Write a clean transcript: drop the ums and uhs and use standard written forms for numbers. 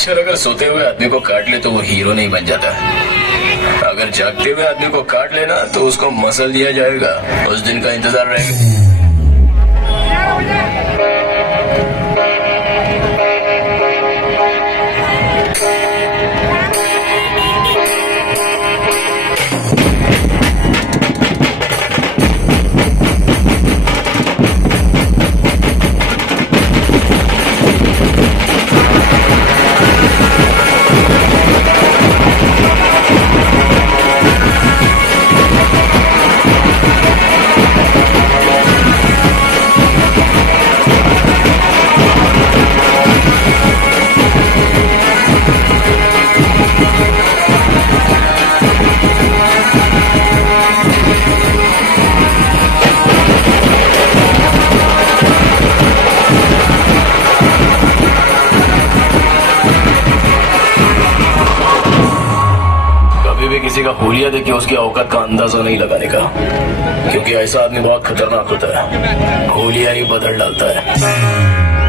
मच्छर अगर सोते हुए आदमी को काट ले तो वो हीरो नहीं बन जाता। अगर जागते हुए आदमी को काट लेना तो उसको मसल दिया जाएगा। उस दिन का इंतजार रहेगा। किसी का हुलिया देखिए उसकी औकात का अंदाजा नहीं लगाने का, क्योंकि ऐसा आदमी बहुत खतरनाक होता है। हुलिया ही बदल डालता है।